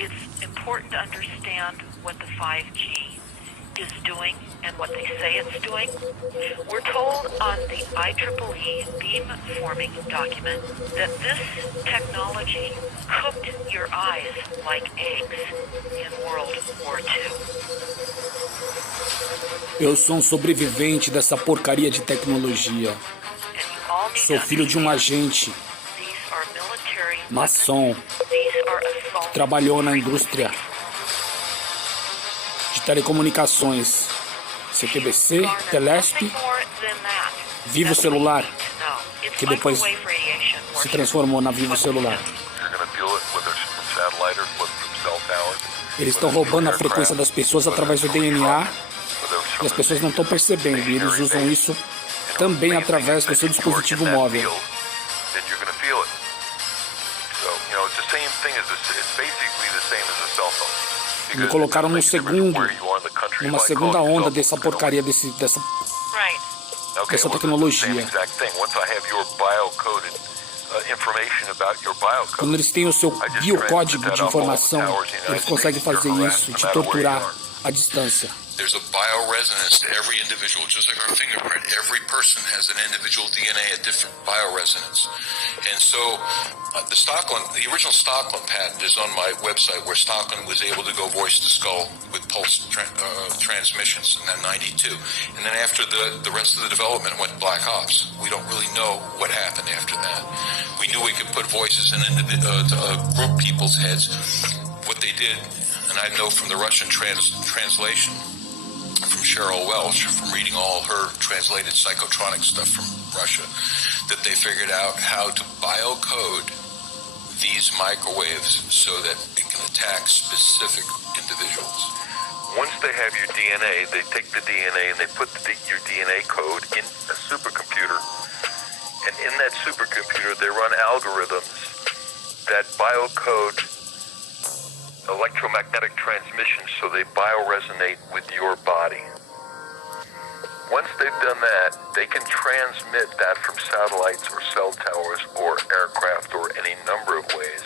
it's important to understand what the 5G is doing and what they say it's doing. We're told on the IEEE beamforming document that this technology cooked your eyes like eggs in World War II. Eu sou um sobrevivente dessa porcaria de tecnologia. Sou filho de um agente maçom que trabalhou na indústria de telecomunicações, CTBC, Telesp, Vivo Celular, que depois se transformou na Vivo Celular. Eles estão roubando a frequência das pessoas através do DNA e as pessoas não estão percebendo, e eles usam isso também através do seu dispositivo móvel. Me colocaram numa segunda onda dessa porcaria, dessa tecnologia. Quando eles têm o seu biocódigo de informação, eles conseguem fazer isso e te torturar à distância. There's a bioresonance to every individual, just like our fingerprint. Every person has an individual DNA, a different bioresonance. And so the original Stockland patent is on my website, where Stockland was able to go voice to skull with pulse transmissions in 92. And then after the rest of the development went black ops. We don't really know what happened after that. We knew we could put voices in group people's heads. What they did, and I know from the Russian translation, from Cheryl Welch, from reading all her translated psychotronic stuff from Russia, that they figured out how to biocode these microwaves so that it can attack specific individuals. Once they have your DNA, they take the DNA and they put your DNA code in a supercomputer. And in that supercomputer, they run algorithms that biocode electromagnetic transmissions so they bioresonate with your body. Once they've done that, they can transmit that from satellites or cell towers or aircraft or any number of ways,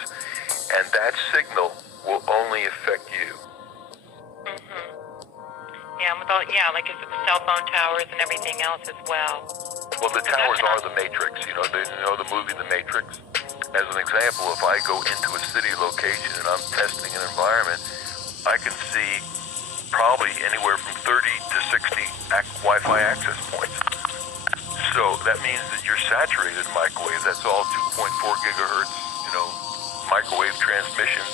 and that signal will only affect you. Mm-hmm. Yeah, like I said, the cell phone towers and everything else as well. Well, the towers are the Matrix. You know the movie The Matrix? As an example, if I go into a city location and I'm testing an environment, I can see probably anywhere from 30 to 60 Wi-Fi access points. So that means that your saturated microwave, that's all 2.4 gigahertz, microwave transmissions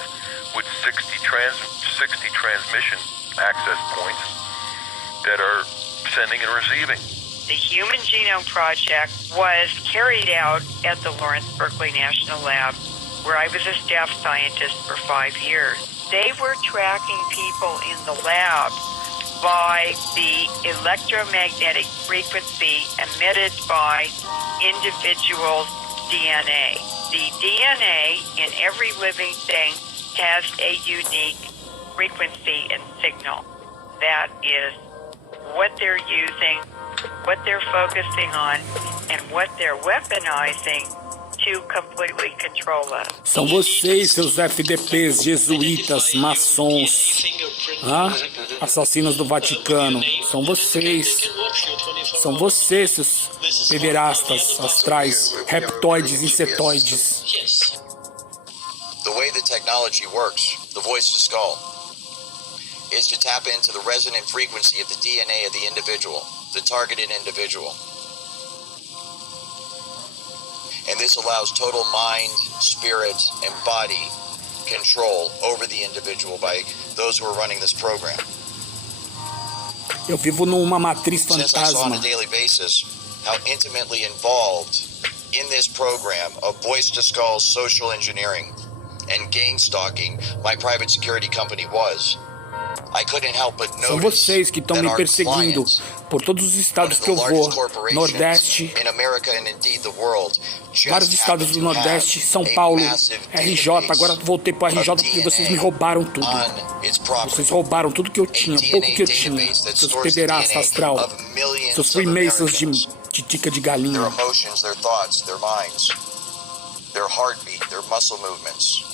with 60 transmission access points that are sending and receiving. The Human Genome Project was carried out at the Lawrence Berkeley National Lab, where I was a staff scientist for 5 years. They were tracking people in the lab by the electromagnetic frequency emitted by individuals' DNA. The DNA in every living thing has a unique frequency and signal. That is what they're using, what they're focusing on, and what they're weaponizing to completely control us. São vocês, seus FDPs, jesuítas, maçons, assassinos do Vaticano. São vocês. São vocês, seus pederastas, astrais, reptoides, insectoides. The way the technology works, the voice to skull, is to tap into the resonant frequency of the DNA of the individual, the targeted individual. And this allows total mind, spirit, and body control over the individual by those who are running this program. Eu vivo numa matriz Since I saw on fantasma. a daily basis how intimately involved in this program of voice to skull social engineering and gang stalking my private security company was, I couldn't help but São notice vocês que estão that me our perseguindo clients, por todos os one estados of que the eu largest vou. corporations Nordeste, in America and indeed the world, just vários estados happen do to Nordeste, have São a Paulo, massive RJ. Agora database voltei para RJ of porque vocês DNA me roubaram tudo. on its property. Vocês roubaram tudo que eu tinha, pouco que eu tinha. Seus pederastas astral, seus freemasons de tica de galinha. Their emotions, their thoughts, their minds, their heartbeat, their muscle movements,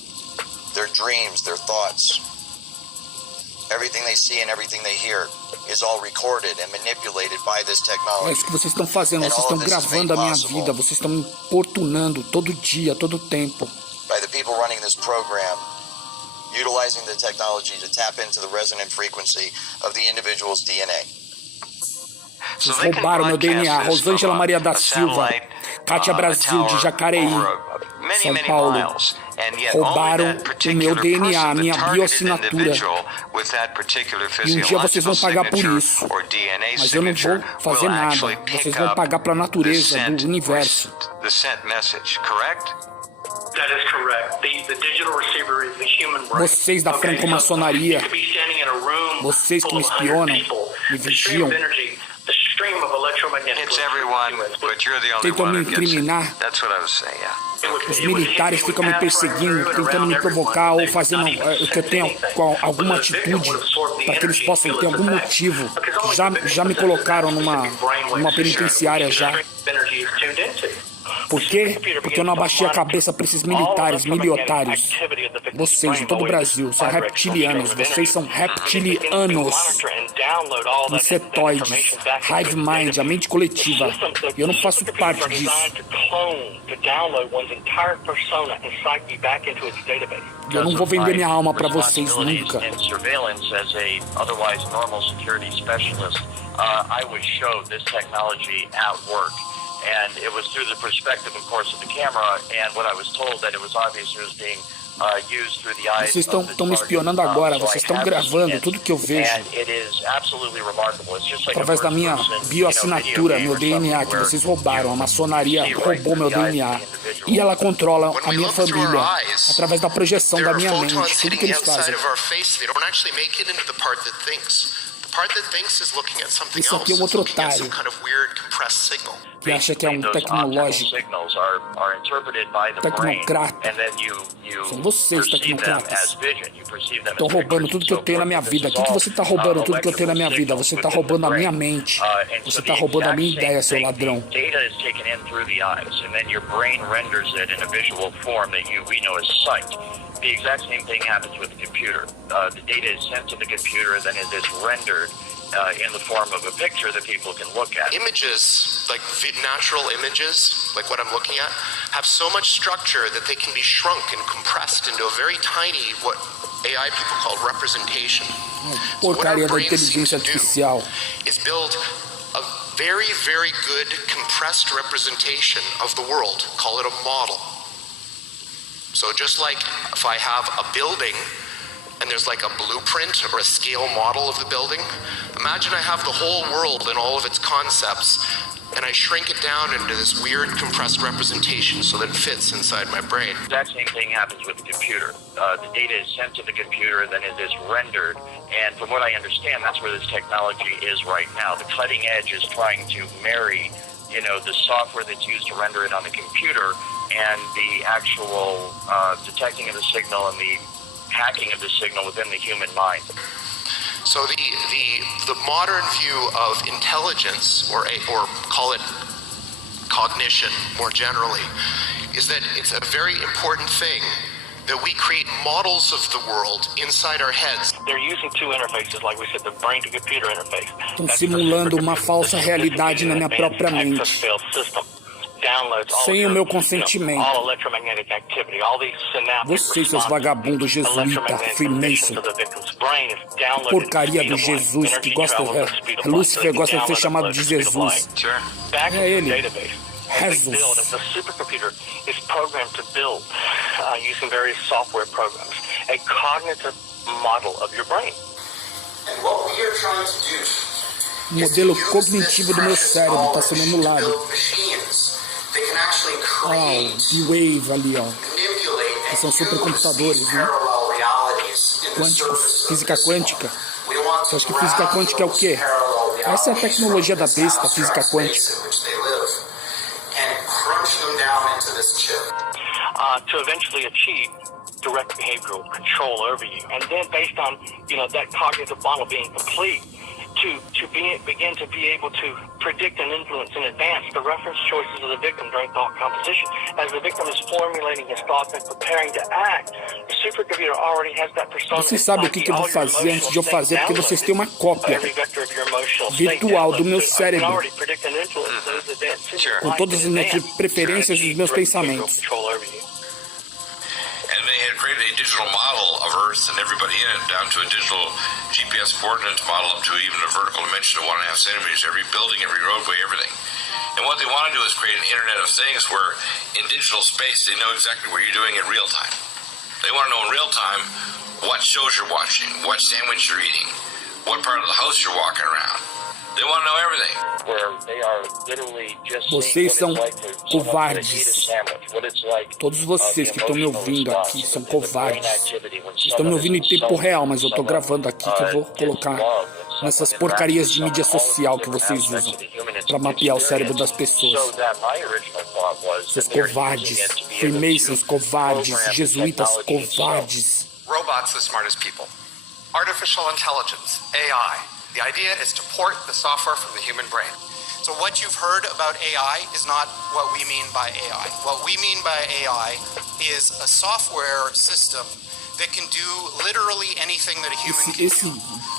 their dreams, their thoughts. Everything they see and everything they hear is all recorded and manipulated by this technology. É isso que vocês estão fazendo, vocês estão gravando a minha vida, vocês estão me importunando todo dia, todo tempo. By the people running this program, utilizing the technology to tap into the resonant frequency of the individual's DNA. Vocês roubaram meu DNA. Rosângela Maria da Silva, Kátia Brasil de Jacareí, São Paulo. Roubaram o meu DNA, a minha bioassinatura. E um dia vocês vão pagar por isso. Mas eu não vou fazer nada. Vocês vão pagar para a natureza do universo. Vocês da franco-maçonaria, vocês que me espionam, me vigiam, tentam me incriminar. Os militares ficam me perseguindo, tentando me provocar ou fazendo que eu tenha alguma atitude para que eles possam ter algum motivo. Já me colocaram numa penitenciária já. Por quê? Porque eu não abaixei a cabeça para esses militares, miliotários. Vocês, em todo o Brasil, são reptilianos. Vocês são reptilianos insectoides. Hive Mind, a mente coletiva. E eu não faço parte disso. Eu não vou vender minha alma para vocês nunca. And it was through the perspective, of course, of the camera, and what I was told that it was obvious it was being used through the eyes. Vocês estão me espionando agora, vocês estão gravando tudo que eu vejo. Através da minha bioassinatura, meu DNA, que vocês roubaram. A maçonaria roubou meu DNA. E ela controla a minha família, através da projeção da minha mente, tudo que eles fazem. Isso aqui é um outro otário que acha que é um tecnológico, tecnocrata. São vocês, tecnocratas. Estão roubando tudo que eu tenho na minha vida. O que você está roubando tudo que eu tenho na minha vida? Você está roubando a minha mente. Você está roubando a minha ideia, seu ladrão. The exact same thing happens with the computer. The data is sent to the computer, then it is rendered in the form of a picture that people can look at. Images, like natural images, like what I'm looking at, have so much structure that they can be shrunk and compressed into a very tiny, what AI people call representation. Porcaria da inteligência artificial. Is build a very, very good compressed representation of the world. Call it a model. So just like if I have a building and there's like a blueprint or a scale model of the building, imagine I have the whole world and all of its concepts and I shrink it down into this weird compressed representation so that it fits inside my brain. The exact same thing happens with the computer. The data is sent to the computer, then it is rendered, and from what I understand, that's where this technology is right now. The cutting edge is trying to marry, the software that's used to render it on the computer and the actual detecting of the signal and the hacking of the signal within the human mind. So the modern view of intelligence, or call it cognition more generally, is that it's a very important thing that we create models of the world inside our heads. They're using two interfaces, like we said, the brain to computer interface. Estão simulando uma falsa realidade na minha própria mente, sem o meu consentimento. Vocês, seus vagabundos jesuítas, Freemason, porcaria do Jesus que gosta, Lúcifer gosta de ser chamado de Jesus. É ele, Jesus. The supercomputer is programmed to build, using various software programs, a cognitive model of your brain. And what we are trying to do O modelo cognitivo do meu cérebro está sendo emulado. D-Wave ali, ó. Que são supercomputadores, né? Quânticos, física quântica. Você acha que física quântica é o quê? Essa é a tecnologia da besta, física quântica. To eventually achieve direct behavioral control over you. And then based on, that cognitive model being complete, begin to be able to predict and influence in advance the reference choices of the victim during thought composition. As the victim is formulating his thoughts and preparing to act, the supercomputer already has that persona. Você sabe o que eu vou fazer antes de eu fazer, porque vocês têm uma cópia virtual do meu cérebro, com todas as minhas preferências e os meus pensamentos. And they had created a digital model of Earth and everybody in it, down to a digital GPS coordinates model, up to even a vertical dimension of 1.5 centimeters, every building, every roadway, everything. And what they want to do is create an Internet of Things where in digital space they know exactly what you're doing in real time. They want to know in real time what shows you're watching, what sandwich you're eating, what part of the house you're walking around. They want to know everything. Vocês são covardes. Todos vocês que estão me ouvindo aqui são covardes. Estão me ouvindo em tempo real, mas eu estou gravando aqui que eu vou colocar nessas porcarias de mídia social que vocês usam para mapear o cérebro das pessoas. Seus covardes, freemasons covardes, jesuítas covardes. Robots as smart as people. Artificial intelligence, AI. The idea is to port the software from the human brain. So what you've heard about AI is not what we mean by AI. What we mean by AI is a software system that can do literally anything that a human can do.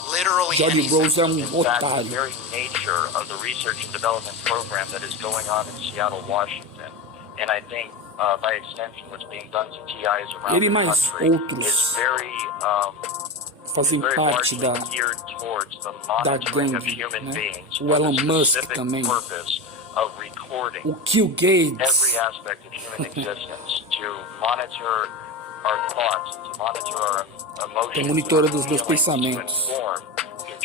Literally anything. Rose é otário. The very nature of the research and development program that is going on in Seattle, Washington. And I think by extension what's being done to TIs around the country is very fazem parte da gangue, né? O Elon Musk também, o Bill Gates. Estão monitorando os meus pensamentos.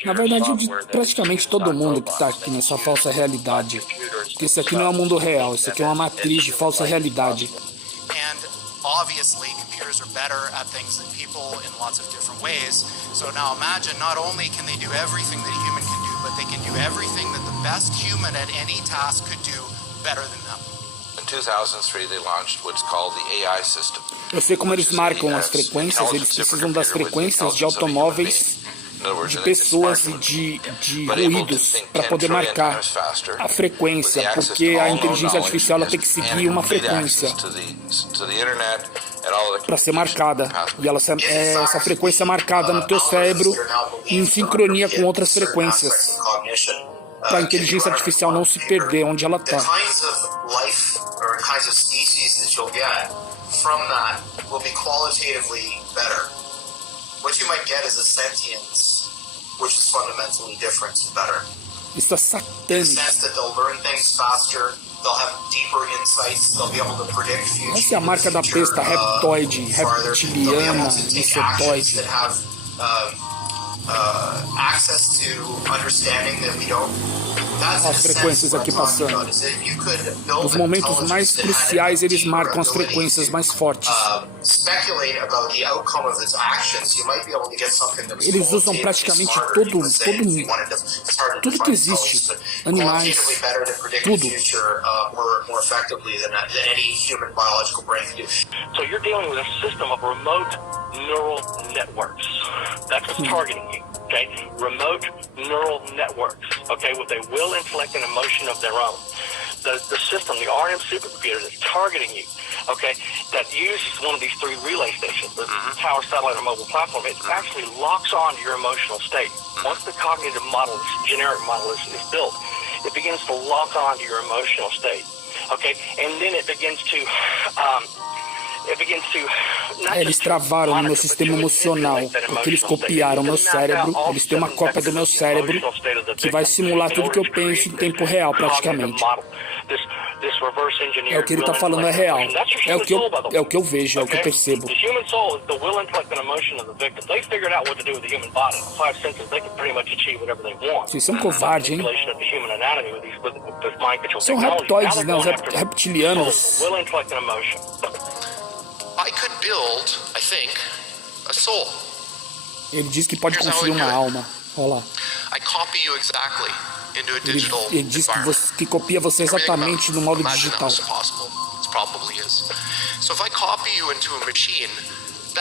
Na verdade, de praticamente todo mundo que está aqui nessa falsa realidade. Porque esse aqui não é um mundo real, esse aqui é uma matriz de falsa realidade. Obviously, computers are better at things than people in lots of different ways. So now imagine, not only can they do everything that a human can do, but they can do everything that the best human at any task could do better than them. In 2003, they launched what's called the AI system. Eu sei como eles marcam as frequências, eles precisam das frequências de automóveis, de pessoas e de ruídos para poder marcar a frequência, porque a inteligência artificial ela tem que seguir uma frequência para ser marcada, e essa frequência é marcada no teu cérebro em sincronia com outras frequências, para a inteligência artificial não se perder onde ela está. What you might get is a sentience, which is fundamentally different and better. Isso é satânico. In the sense that they'll learn things faster, they'll have deeper insights, they'll be able to predict future. Essa é a marca da besta reptoide, reptiliana, insectoide. That have access to understanding that we don't. As frequências aqui passando. Nos momentos mais cruciais, eles marcam as frequências mais fortes. Eles usam praticamente tudo que existe. Animais, tudo. So you're dealing with a system of remote neural networks. That's what's targeting you. Okay, remote neural networks, okay, with a will, intellect, and emotion of their own. The system, the RM supercomputer that's targeting you, okay, that uses one of these three relay stations, the tower, satellite, or mobile platform, it actually locks on to your emotional state. Once the cognitive model, this generic model is built, it begins to lock on to your emotional state, okay, and then it begins to Eles travaram no meu sistema emocional, porque eles copiaram meu cérebro, eles têm uma cópia do meu cérebro que vai simular tudo que eu penso em tempo real, praticamente. É o que ele está falando, é real. É o que eu vejo, é o que eu percebo. Vocês são covardes, hein? São reptoides, né? Os reptilianos. I could build, I think, a soul. Ele diz que pode construir uma alma. Olha lá. I copy you exactly into a digital ele diz que copia você exatamente no modo digital. It probably is. So if I copy you into a machine,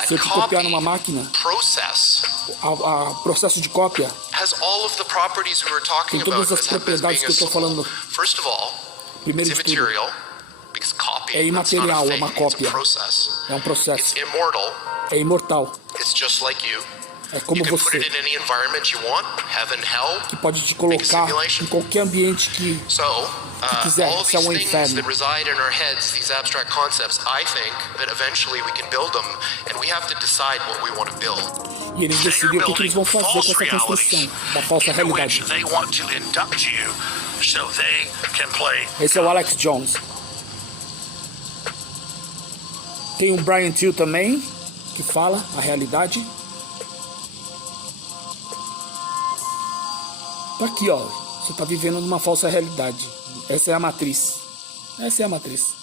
Se eu te copiar numa máquina, o processo de cópia tem todas as propriedades que eu estou falando. Primeiro de tudo, é imaterial, é uma cópia, é um processo, é imortal. É como você, que pode te colocar em qualquer ambiente que quiser, se é um inferno. E eles decidem o que eles vão fazer com essa construção da falsa realidade. Esse é o Alex Jones. Tem o Brian Thiel também, que fala a realidade. Tá aqui, ó. Você tá vivendo numa falsa realidade. Essa é a matriz. Essa é a matriz.